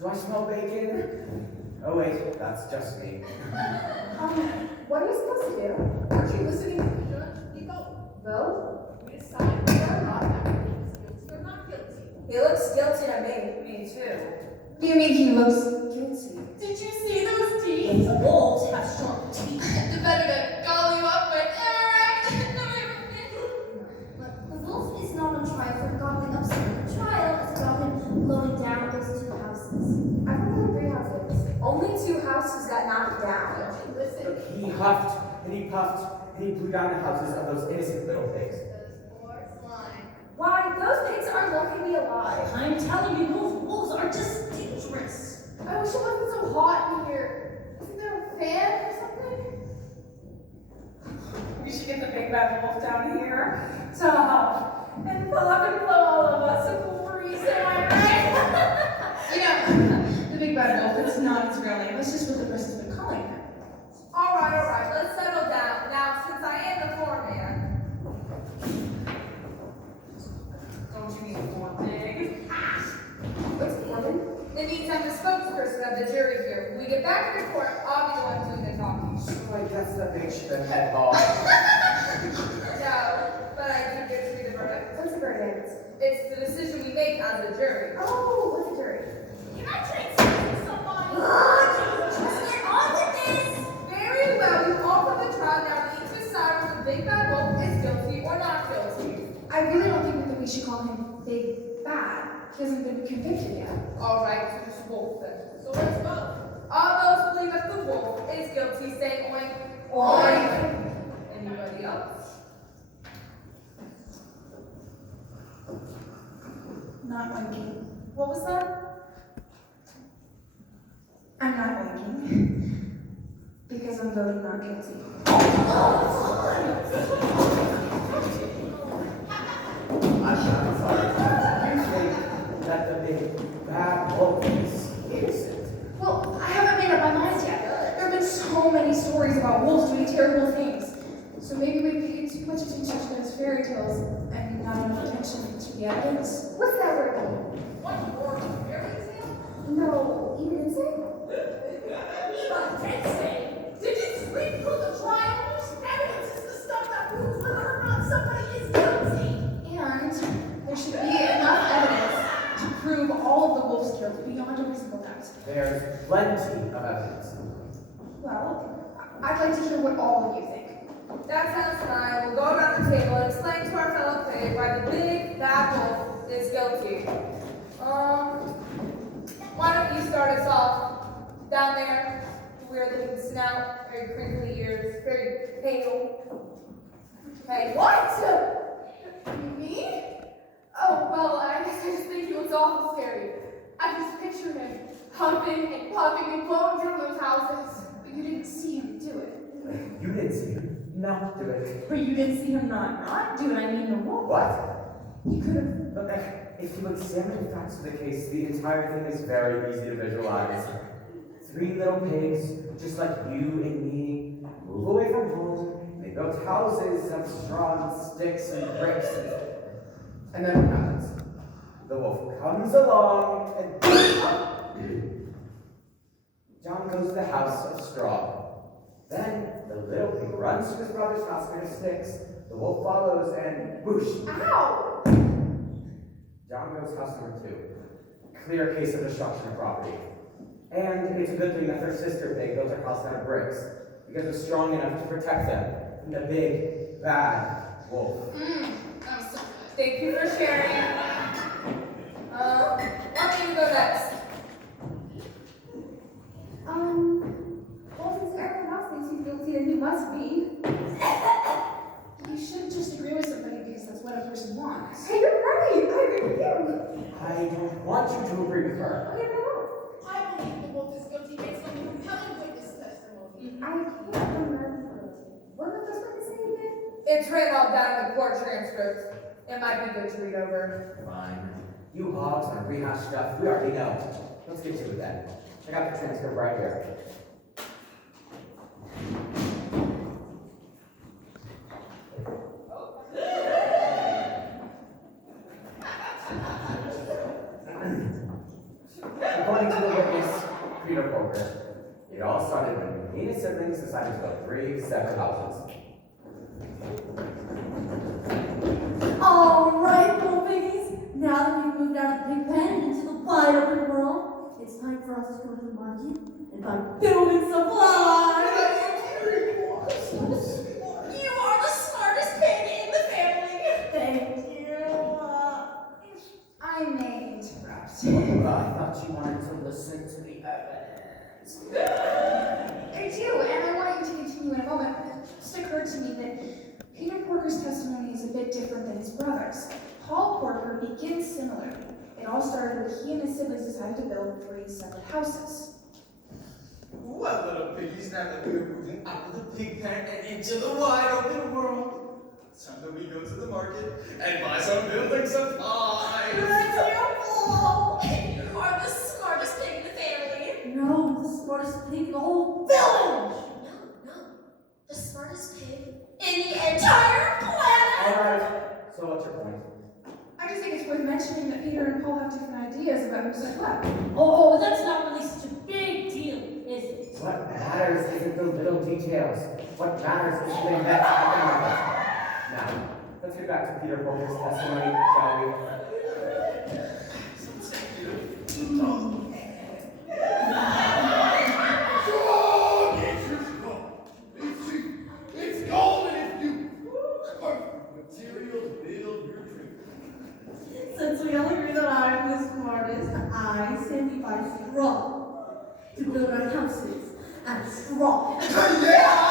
Do I smell bacon? Oh wait, that's just me. What are we supposed to do? Aren't you listening to the judge? You go. Vote? We decide whether or not that man is guilty or not guilty. He looks guilty to me. Me too. You mean he looks guilty? Did you see those teeth? The wolves have sharp teeth. The better to gobble you up with. But the wolf is not on trial for gobbling up something. The trial is about him blowing down those 2 houses. I thought there were 3 houses. Only 2 houses got knocked down. Listen. Look, he huffed, and he puffed, and he blew down the houses of those innocent little pigs. Those poor swine. Why, those pigs aren't lucky me alive. I'm telling you, those wolves are just dangerous. I wish it wasn't so hot in here. Isn't there a fan or something? We should get the big bad wolf down here to huff and puff and blow all of us a cool breeze. Am I right? You know, the big bad wolf, it's not its real name. That's just what the person's been calling him. All right, let's settle down. Now, since I am the foreman, don't you mean four pig? What's foreman? It means I'm the spokesperson of the jury here. When we get back to the court, I'll be the one doing the talking. So I guess that makes you the head boss. No, but I do get to be the verdict. What's the verdict? It's the decision we make as a jury. Oh, what's a jury? Can I trade something with somebody? Just get on with this. Very well, you all from the trial now need to decide whether the big bad wolf is guilty or not guilty. I really don't think that we should call him Big Bad. He hasn't been convicted yet. All right, so it's wolf then. So let's vote. All those who believe that the wolf is guilty say oink. Oink. Anybody else? Not winking. What was that? I'm not winking. Because I'm voting not guilty. I'm sorry. You think that the big bad wolf is innocent? Well, I haven't made up my mind yet. There have been so many stories about wolves doing terrible things. So maybe we paid too much attention to those fairy tales and not enough attention to the evidence. What's that word mean? What more fairy tale? No, you didn't say? Eva did say. Did you read through the trial? Evidence is the stuff that proves whether or not somebody is guilty. And there should be enough evidence to prove all of the wolves' guilt beyond a reasonable doubt. There's plenty of evidence. Well, I'd like to hear what all of you think. That sounds fine. We'll go around the table and explain to our fellow pig why the big bad wolf is guilty. Why don't you start us off? Down there, weird looking snout, very crinkly ears, very pale. Okay, What? Me? Oh, well, I guess I just think he looks awful scary. I just picture him humping and puffing and blowing down those houses. But you didn't see him do it. You didn't see him not do it. But you didn't see him not do it. I mean the wolf. What? You could have. Look, if you examine the facts of the case, the entire thing is very easy to visualize. 3 little pigs, just like you and me, move away from home. They built houses of straw and sticks and bricks. And then what happens? The wolf comes along and John goes to the house of straw. Then the little pig runs to his brother's house made of sticks. The wolf follows and whoosh. Ow! John goes house number 2. Clear case of destruction of property. And it's a good thing that their sister pig built her house out of bricks, because it was strong enough to protect them from the big, bad wolf. That was so good. thank you for sharing. Want me to go next? Well, since everyone else thinks he's guilty, then he must be. You should just agree with somebody because that's what a person wants. Hey, you're right. I agree with you. I don't want you to agree with her. Okay, no. I believe the wolf is guilty based on the compelling witness testimony. I can't remember. What did those witnesses say again? It's written all down in the court transcript. It might be good to read over. Fine. You hogs on rehash stuff, we already know. Let's get to it then. I got the transcript right here. According to the Peter Porker. It all started when me and his siblings decided to build 3 separate houses. All right, little piggies. Now that we've moved out of the pig pen and into the wide open world, it's time for us to go to the market and buy building supplies. You are the smartest pig in the family. Thank you. I may interrupt. I thought you wanted to listen to the evidence. I do, and I want you to continue in a moment. It just occurred to me that Peter Porker's testimony is a bit different than his brother's. Paul Porker begins similarly. It all started when he and his siblings decided to build 3 separate houses. Well, little piggies, now that we're moving out of the pig pen and into the wide open world, it's time that we go to the market and buy some building supplies. You are the smartest pig in the family. No, the smartest pig in the whole village. No. The smartest pig in the entire planet. Alright, so what's your point? I just think it's worth mentioning that Peter and Paul have different ideas about who said what. Oh, that's not really such a big deal, is it? What matters isn't the little details. What matters is the thing that's happening. Now, let's get back to Peter Porker's testimony, shall we? It's golden if you perfect material to build your dream. Since we all agree that I'm the smartest, I say we buy straw to build our houses. And straw. Yeah!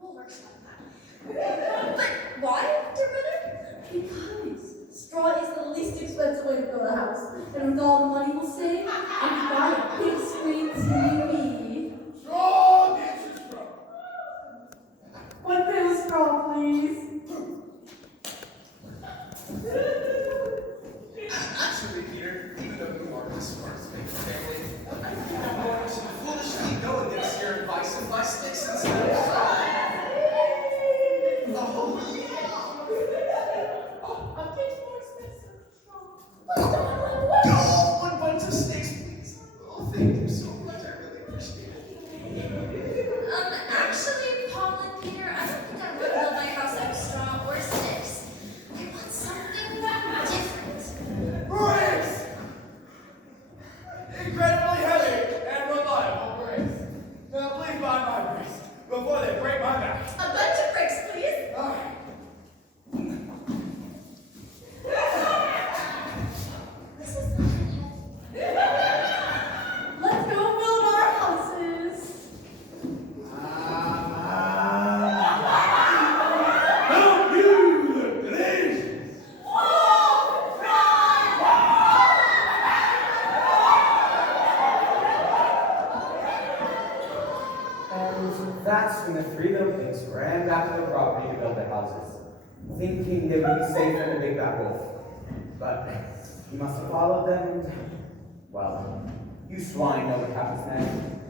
We'll work on that. But why, dear brother? Because straw is the least expensive way to build a house. And with all the money we'll save, and buy a big screen TV. Straw gets your straw. 1 pail of straw, please. Actually, Peter, even though you are the smartest pig in the family, I think you're going to foolishly go against your advice and buy sticks instead of straw. Oh, A bit more expensive straw. go! 1 bunch of sticks, please. Oh, thank you so much. I really appreciate it. Actually, Paul and Peter, I don't think I would build my house out of straw or sticks. I want something different. Bricks! Incredibly heavy and reliable bricks. Now, please buy my bricks before they break my back. A bunch of bricks, please. All right. This is not heavy. Let's go build our houses. Don't you look delicious? And that's when the 3 little pigs ran back to the property to build their houses, thinking they would be safe from the big bad wolf. But he must have followed them, and, well, you swine know what happens then.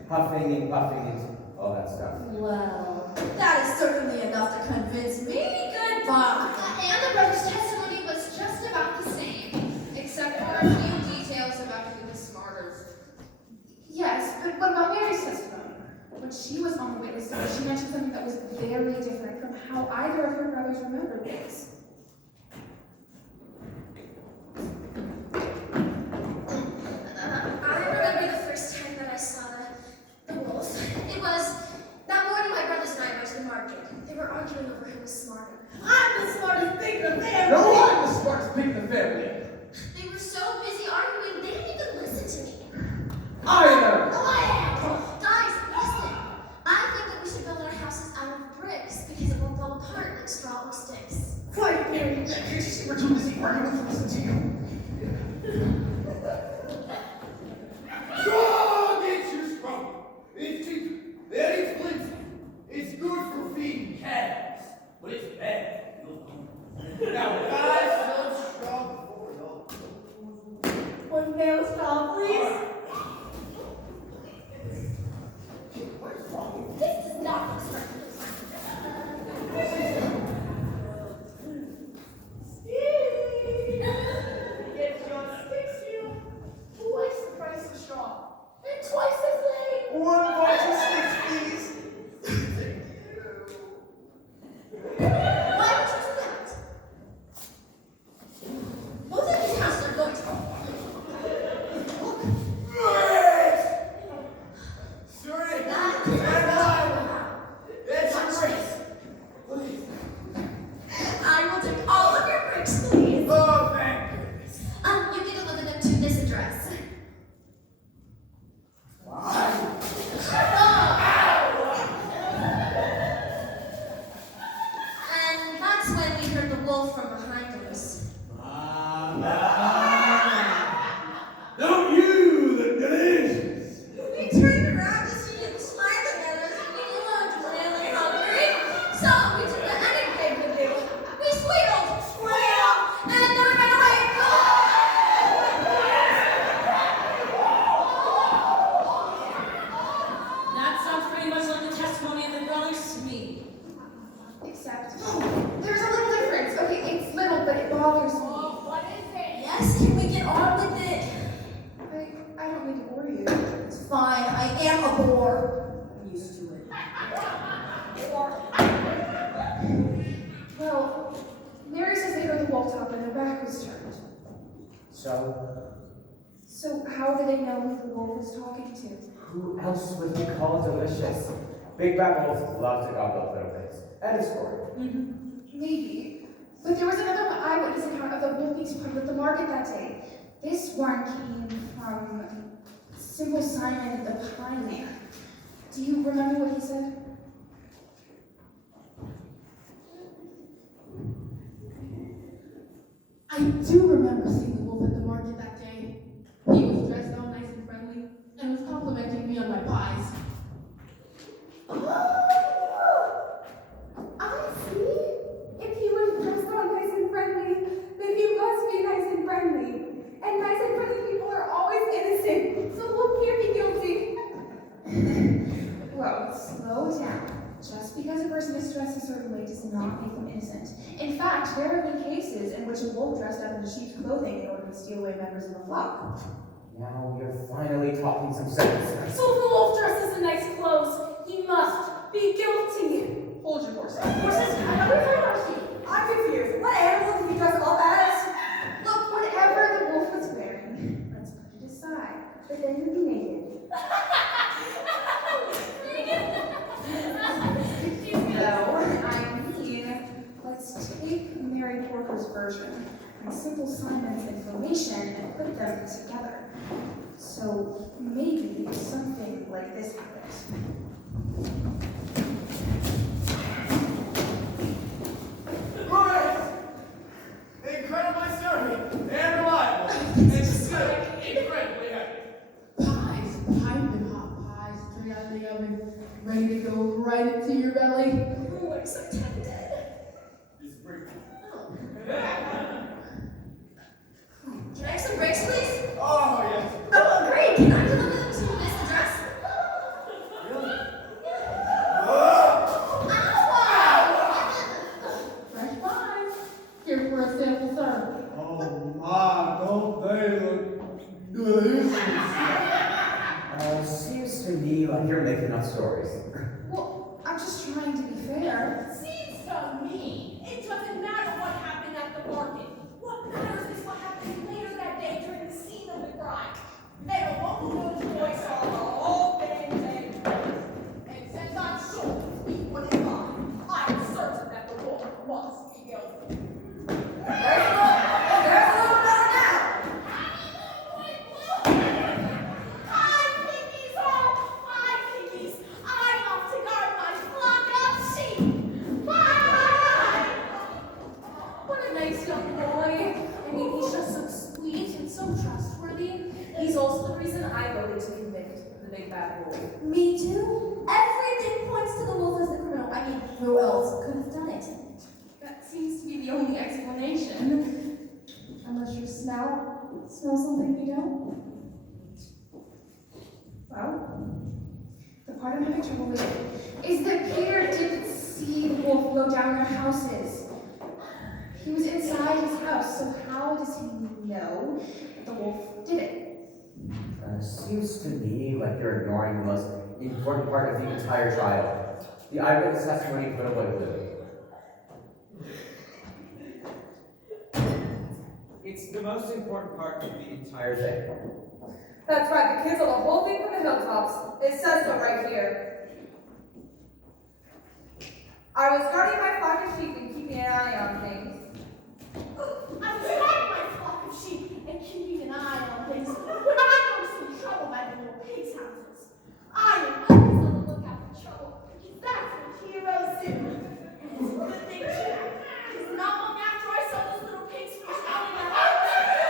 Huffing and puffing and all that stuff. Well, that is certainly enough to convince me. Goodbye. And the brother's testimony was just about the same, except for a few details about who was smarter. Yes, but what about Mary's testimony? When she was on the witness stand, she mentioned something that was very different from how either of her brothers remembered things. I remember the first time that I saw the wolf. It was that morning my brothers and I went to the market. They were arguing over who was smarter. I'm the smartest pig in the family. No, I'm the smartest pig in the family. They were so busy arguing, they didn't even listen to me. I am. Guys, listen. I think that we should build our houses out of bricks because it won't fall apart like straw or sticks. Quiet, Mary. Can't you see we're too busy arguing to listen to you? Straw gets you strong. It's cheap. Very expensive. It's good for feeding calves, but it's bad. Now, guys, some straw before y'all. 1 pail of straw, please. What is wrong with This does not look smart. Who likes the price of straw? Don't you look delicious? We turned around to see him smiling at us. We looked really hungry. So we took the other cake with him. We squealed, and then we ran away. That sounds pretty much like the testimony of the brothers to me. Except, there's a little difference. Okay, it's little, but it bothers me. What is it? Yes, can we get on with it? I don't mean to bore you. It's fine. I am a bore. I'm used to it. Well, Mary says they heard the wolf talk when their back was turned. So how do they know who the wolf was talking to? Who else would he call delicious? Big bad wolves love to gobble up little things. End of story. Maybe. But there was another eyewitness account of the wolf being spotted at the market that day. This one came from Simple Simon the Pine Man. Do you remember what he said? I do remember seeing the wolf at the market that day. He was dressed all nice and friendly and was complimenting me on my pies. I see. If he was dressed all nice and friendly, then he must be nice and friendly. And nice and friendly people are always innocent, so Wolf can't be guilty. Well, slow down. Just because a person is dressed a certain way does not make them innocent. In fact, there have been cases in which a wolf dressed up in sheep's clothing in order to steal away members of the flock. Now you're finally talking some sense. So if the wolf dresses in nice clothes, he must be guilty. Hold your horses. Horses? I never heard of sheep. I'm confused. What animal did he dress up as? Look, whatever the wolf was wearing, let's put it aside. But then you'd be naked. No, I mean, let's take Mary Porter's version and Simple Simon's information and put them together. So maybe something like this happened. Boys! Incredibly sturdy and reliable. And still incredibly happy. Pies, piping hot pies, straight out of the oven, ready to go right into your belly. Oh, I'm so tempted. It's pretty. Can I have some breaks, please? Oh, yes. Oh, great. Can I deliver them to this address? Really? Fresh pies. Here for a sample serve. Oh, my, don't they look delicious? Seems to me like you're making up stories. Well, I'm just trying to be fair. Seems to me it doesn't matter what happened at the market. What matters is what happened later that day during the scene of the crime. Then a local newsboy saw the whole thing and says, I'm sure he would have lied. I'm certain that the wolf must be guilty. There's a little better now. Hi, piggies! Oh, hi, piggies! I'm off to guard my flock of sheep. Bye! What a nice young boy. I mean, he's just so sweet and so trustworthy. He's also the reason I voted to convict the big bad wolf. Me too. Everything points to the wolf as the criminal. I mean, who else could have done it? That seems to be the only explanation. Unless you smell something you don't. Well, the part I'm having trouble with is that Peter didn't see the wolf go down their houses. He was inside his house, so how does he know that the wolf did it? Seems to me like you're ignoring the most important part of the entire trial. The eyewitness testimony put away blue. It's the most important part of the entire thing. That's right, the kids saw the whole thing from the hilltops. It says so right here. I was guarding my flock of sheep and keeping an eye on things. I was guarding my flock of sheep and keeping an eye on things when I noticed some trouble at the little pigs' houses. I am always on the lookout for trouble because that's what heroes do. And it's a good thing too, because not long after I saw those little pigs finish out in the house,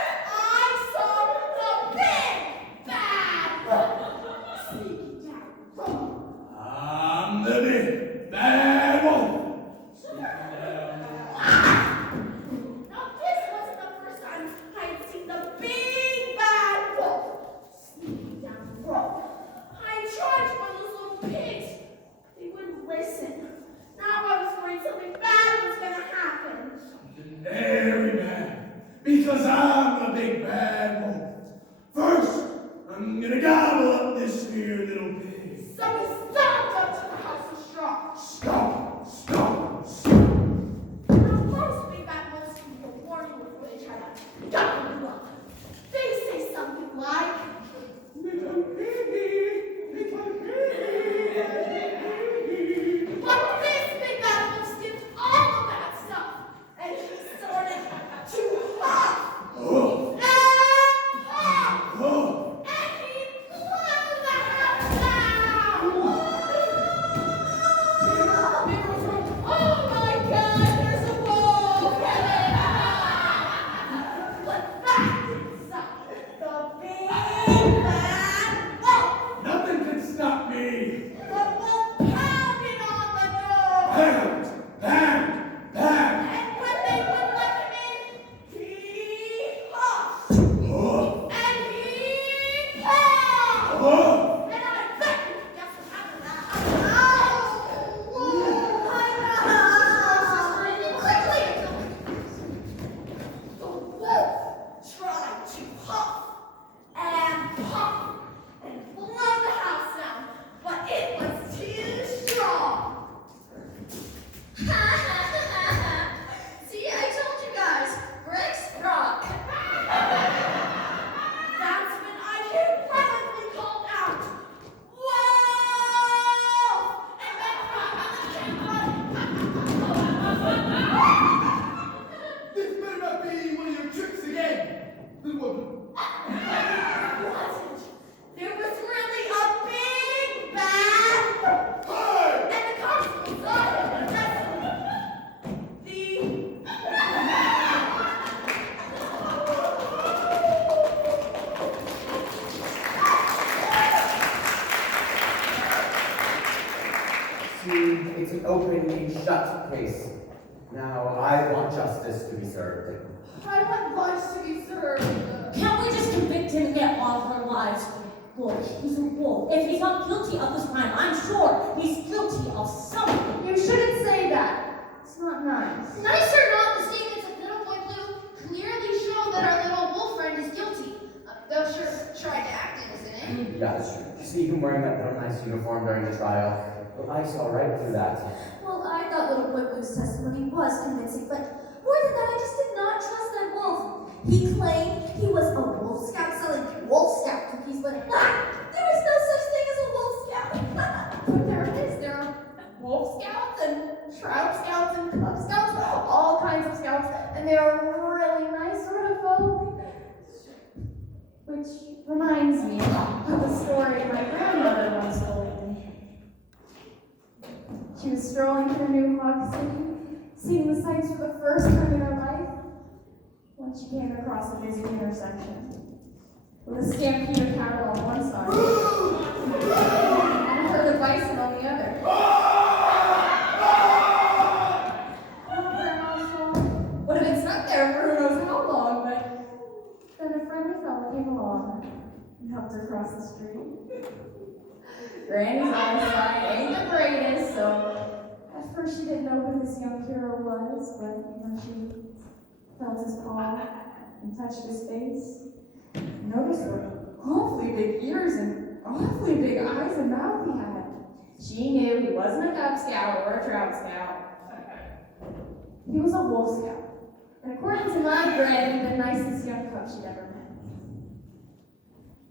that case. Now, I want justice to be served. I want lunch to be served. Can't we just convict him and get on with our lives? Look, he's a wolf. If he's not guilty of this crime, I'm sure he's guilty of something. You shouldn't say that. It's not nice. Nice or not, the statements of Little Boy Blue clearly show that our little wolf friend is guilty. Though sure tried to act innocent, eh? Yeah, that's true. You see him wearing that little nice uniform during the trial? Well, I saw right through that. Well, I thought Little Boy Blue's testimony was convincing, but more than that, I just did not trust that wolf. He claimed he was a Wolf Scout selling Wolf Scout cookies, but there is no such thing as a Wolf Scout. But there is. There are Wolf Scouts and Trout Scouts and Cub Scouts, all kinds of scouts, and they are really nice sort of folk. Which reminds me of a story my grandmother once told me. She was strolling through New Hawk City, seeing the sights for the first time in her life, when she came across a busy intersection with a stampede of cattle on one side and a herd of bison on the other. Grandma's song would have been stuck there for who knows how long, but then a friendly fella came along and helped her cross the street. Granny's eyesight ain't the greatest, so at first she didn't know who this young hero was, but when she felt his paw and touched his face, noticed what awfully big ears and awfully big eyes and mouth he had. She knew he wasn't a Cub Scout or a Trout Scout. He was a Wolf Scout, and according to my granny, the nicest young cub she'd ever met.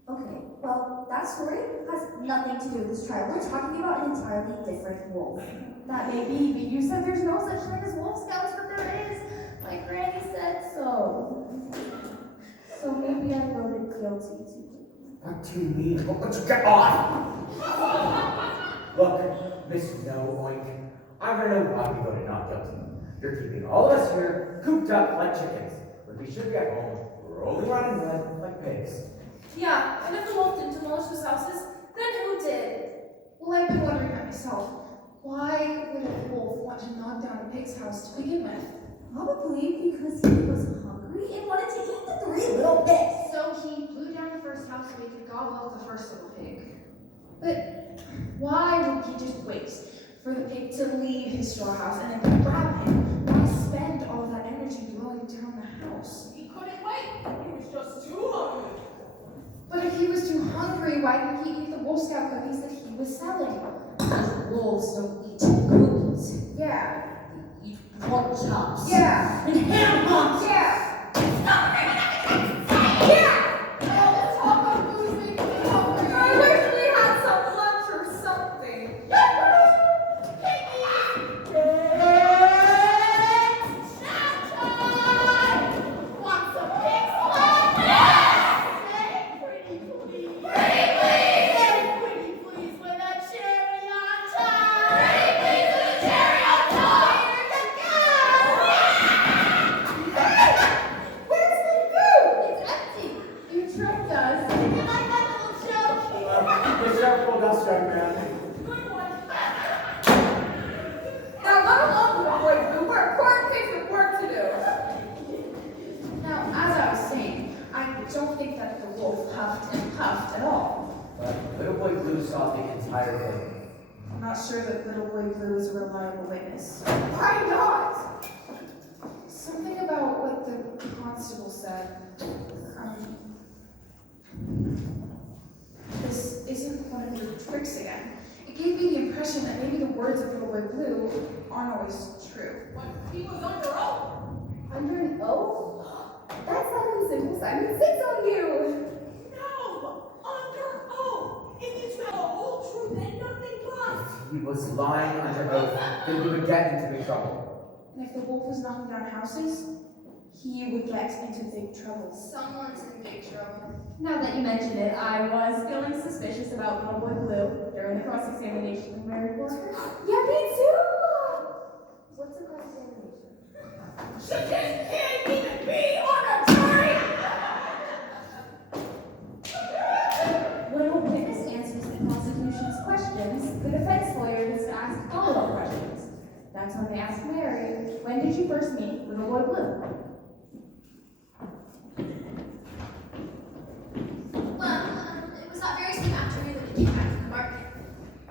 Okay, well, that story has nothing to do with this trial. We're talking about an entirely different wolf. That may be, but you said there's no such thing as Wolf Scouts, but there is. My granny said so. So maybe I voted guilty too. What do you mean? Won't you get off? Look, Miss No Oink, I want to know why you voted not guilty. You're keeping all of us here cooped up like chickens, when we should be at home, rolling around in mud like pigs. Yeah, and if the wolf didn't demolish those houses, then who did? Well, I've been wondering that myself. Why would a wolf want to knock down a pig's house to begin with? Probably because he was hungry and wanted to eat the 3 little pigs. So he blew down the first house so he could gobble up the first little pig. But why would he just wait for the pig to leave his storehouse and then grab him? Why spend all of that energy blowing down the house? He couldn't wait. He was just too hungry. But if he was too hungry, why didn't he eat the Wolf Scout cookies that he was selling? Because wolves don't eat cookies. Yeah. They eat pork chops. Yeah. And ham hocks. Yeah. Oh, talk of booze makes me hungry. I wish we had some lunch or something. Want some pig's blood? Say pretty please. Pretty please with a cherry on top. Pretty please with a cherry on top. Where's the food? It's empty. You tricked us. You like that little joke? Be careful, dust, young man. Good one. Now let alone the boy blue. We're poor kids with work to do. Now, as I was saying, I don't think that the wolf huffed and puffed at all. But Little Boy Blue saw the entire thing. I'm not sure that Little Boy Blue is a reliable witness. Why not? Something about what the constable said. This isn't one of your tricks again. It gave me the impression that maybe the words of Little Boy Blue aren't always true. But he was under oath. Under an oath? That's not how simple Simon sits on you. No, under oath. If you tell the whole truth and nothing but. He was lying under oath, then he would get into big trouble. And if the wolf was knocking down houses, he would get into big trouble. Someone's in big trouble. Now that you mention it, I was feeling suspicious about Little Boy Blue during the cross-examination of Mary Porter. Yeah, me too! What's a cross-examination? She just can't even be on a jury. When a witness answers the prosecution's questions, the defense lawyer is to ask follow-up questions. That's when they ask Blue? Well, it was that very same afternoon that we came back from the market.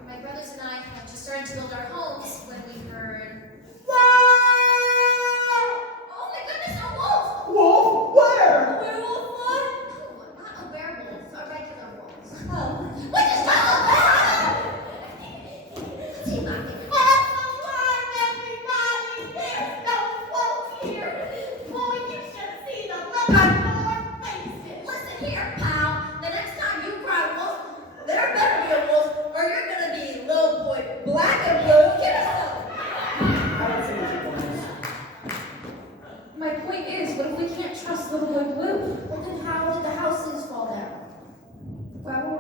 My brothers and I had just started to build our homes when we heard. Oh my goodness, a wolf! Wolf? Where? A werewolf, Lord? No, not a werewolf, a regular wolf. Oh, what is going on? Team up. Everybody, there's no wolf here. Boy, you should have seen the look on your faces. Listen here, pal. The next time you cry wolf, there better be a wolf, or you're gonna be little boy black and blue. Get yourself. I don't see what your point is. My point is, what if we can't trust little boy Blue? Well, then how did the houses fall down? Well,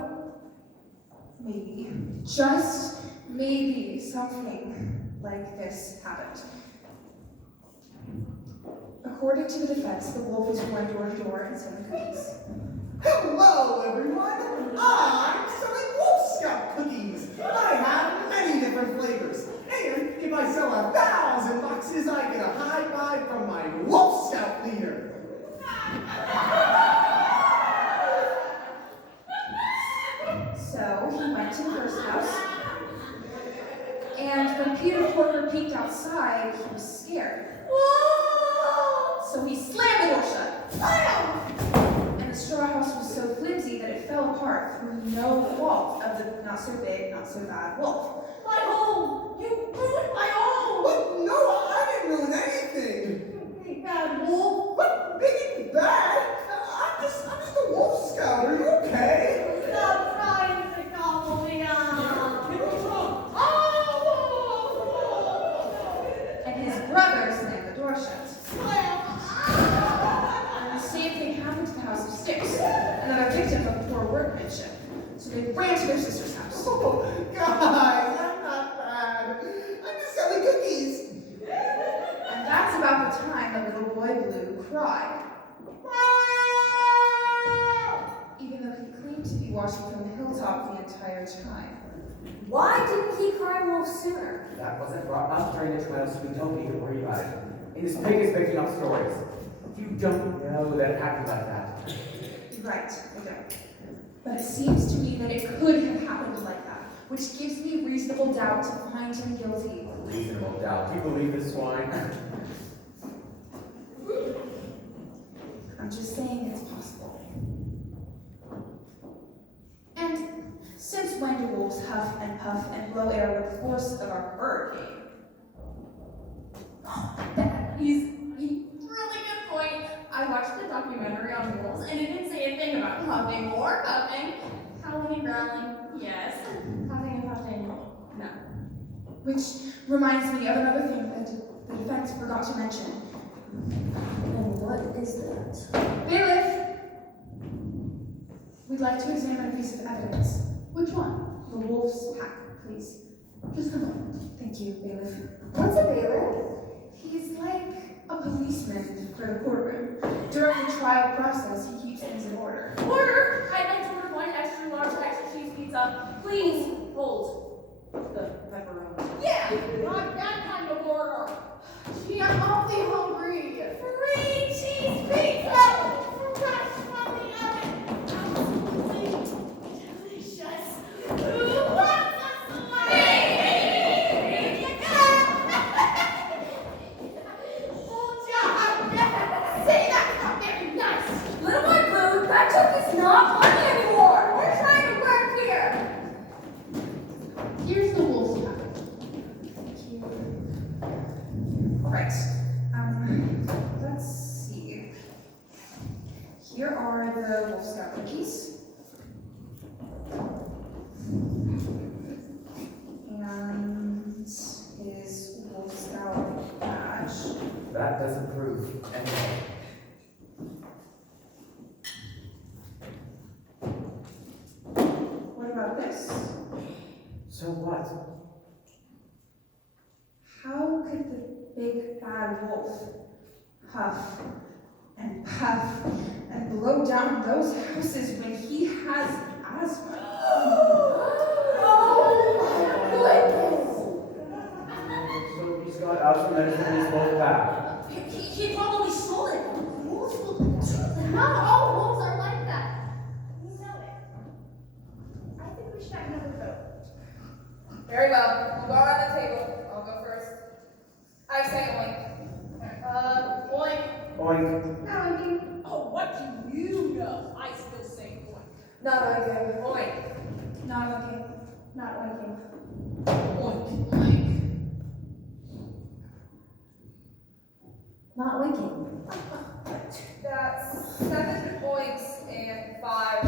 maybe, just maybe something like this happened. According to the defense, the wolf was going door to door and selling cookies. Hello, everyone. I'm selling Wolf Scout cookies. I have many different flavors. And if I sell 1,000 boxes, I get a high five from my Wolf Scout leader. So he went to the first house, and when Peter Porker peeked outside, he was scared. Whoa! So he slammed the door shut. And the straw house was so flimsy that it fell apart through no fault of the not so big, not so bad wolf. My home! You ruined my home! What? No, I didn't ruin anything. You big bad wolf! What? Big and bad? I'm just a Wolf Scout. Are you okay? Stop trying to gobble me up! And his brother slammed the door shut. Well, And the same thing happened to the house of Sticks, another victim of poor workmanship. So they ran to their sister's house. Oh, guys, I'm not bad. I'm just selling cookies. And that's about the time that little boy Blue cried. Even though he claimed to be watching from the hilltop the entire time. Why didn't he cry wolf sooner? That wasn't brought up during the trial, so we don't need to worry about it. And this pig is making up stories. You don't know that it happened like that. Right, I don't. But it seems to me that it could have happened like that, which gives me reasonable doubt to find him guilty. Reasonable doubt. Do you believe this swine? I'm just saying it's possible. And since when do wolves huff and puff and blow air with the force of our hurricane? He's really good point. I watched the documentary on wolves and it didn't say a thing about huffing or puffing. Howling and growling, yes. Huffing and puffing, no. Which reminds me of another thing that the defense forgot to mention. And what is that? Bailiff! We'd like to examine a piece of evidence. Which one? The wolf's pack, please. Just a moment. Thank you, bailiff. What's a bailiff? He's like a policeman for the courtroom. During the trial process, he keeps things in order. Order! I'd like to order one extra large extra cheese pizza. Please hold the pepperoni. yeah, not that kind of order. Gee, I'm awfully hungry. Free cheese pizza! Fresh from the oven. Absolutely delicious. Who wants a slice? Here you go! Full job! Say, that's not very nice. Little boy Blue, that joke is not funny anymore. We're trying to work here. Here's the wolf's pack. Thank you. Alright. Let's see. Here are the Wolf Scout cookies. And his Wolf Scout badge. That doesn't prove anything. What about this? So what? How could the big bad wolf huff and puff and blow down those houses when he has asthma? So he's got asthma medicine in his whole pack. He probably Not oinking. Oink. Not oinking. Not oinking. Oink, oink. Not winking. That's 7 oinks and 5.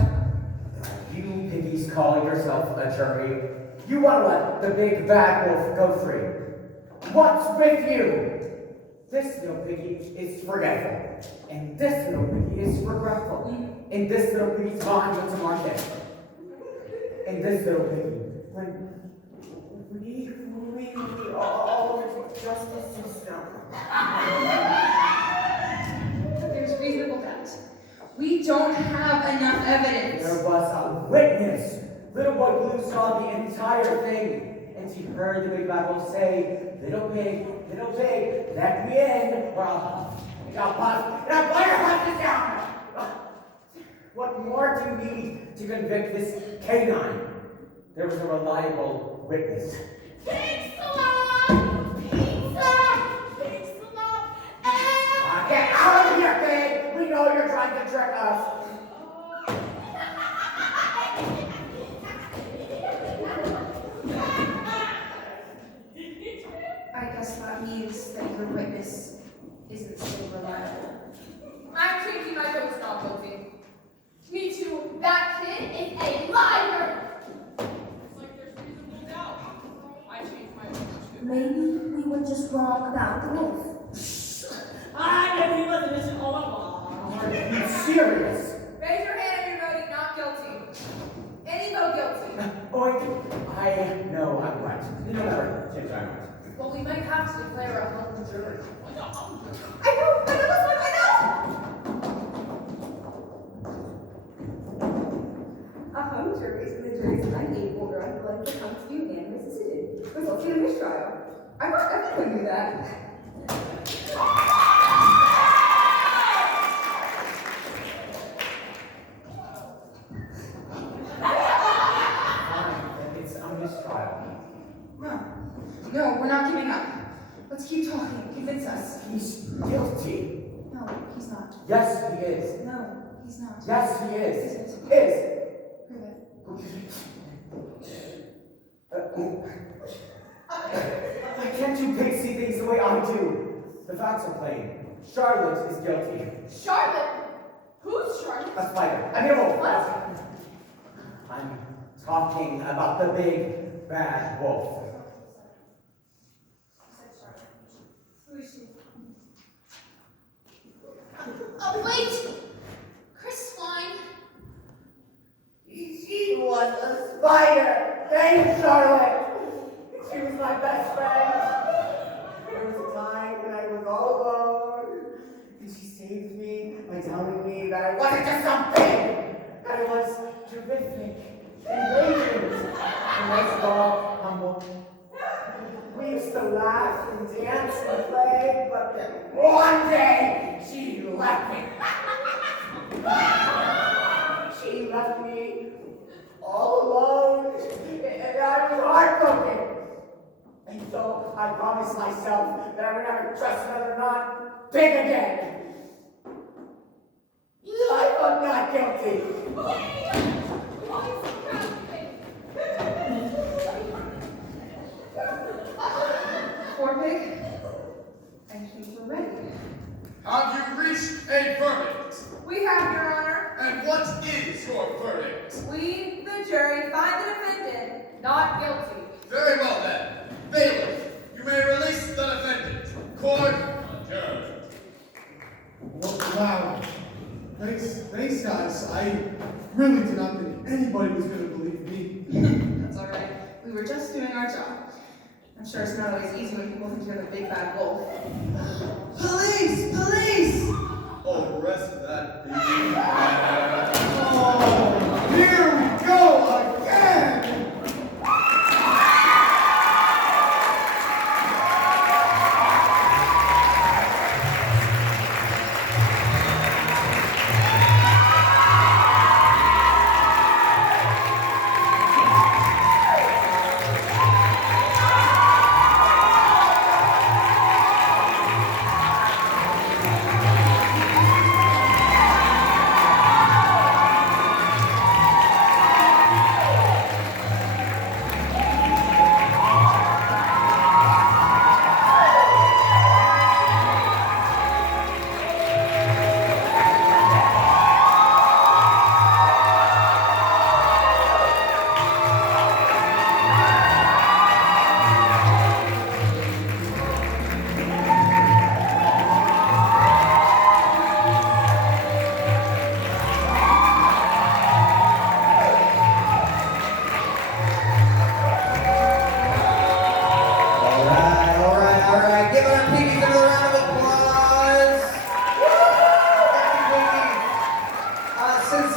You piggies calling yourself a jury, you want to let the big bad wolf go free. What's with you? This little piggy is forgetful, and this little piggy is regretful, and this little piggy's gone to market. And this little piggy, when we all justice system. There's reasonable doubt. We don't have enough evidence. There was a witness. Little boy Blue saw the entire thing, and he heard the big bad wolf say, little pig, let me in, or I'll bust this down. What more do you need to convict this canine? There was a reliable witness. Get out of here, pig! We know you're trying to trick us. I guess that means that your witness isn't so reliable. I'm changing my vote, not guilty. Me too. That kid is a liar. It's like there's reasonable doubt. I changed my vote too. Maybe we were just wrong about the wolf. I knew he wasn't innocent all along. Are you serious? Raise your hand if you're voting not guilty. Any vote guilty. Oink, I know I'm right. No matter, change I'm right. Well, we might have to declare a hung jury. Like a hunger. I know this one, I know! A hung jury is when the jury is unable or unwilling to come to a unanimous decision, resulting in a mistrial. I thought everyone knew that. Fine, it's a mistrial. No, we're not giving up. Let's keep talking. Convince us. He's guilty. No, he's not. Yes, he is. No, he's not. Yes, he is. Isn't. Is. Prove it. Why can't you pigs see things the way I do? The facts are plain. Charlotte is guilty. Charlotte? Who's Charlotte? A spider. I mean, a wolf. What? I'm talking about the big bad wolf. Oh, wait! Chris Swine. She was a spider. Thanks, Charlotte. She was my best friend. There was a time when I was all alone, and she saved me by telling me that I wasn't just something, that I was terrific and radiant, and most of all, humble. We used to laugh and dance and play, but then one day she left me. She left me all alone, and I was heartbroken. And so I promised myself that I would never trust another non-pig again. I'm not guilty. Poor pig. I think we're ready. Have you reached a verdict? We have, Your Honor. And what is your verdict? We, the jury, find the defendant not guilty. Very well then. Bailiff, you may release the defendant. Court adjourned. Wow. Thanks, guys. I really did not think anybody was going to believe me. That's all right. We were just doing our job. I'm sure it's not always easy when people think you're the big bad wolf. Police! Police! Oh, the rest of that. Oh, here we go again!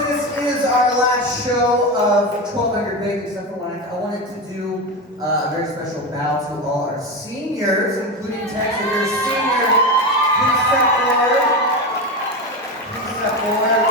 this is our last show of 1200 Big, except for one, I wanted to do a very special bow to all our seniors, including Tex. If you're a senior, please step forward. Please step forward.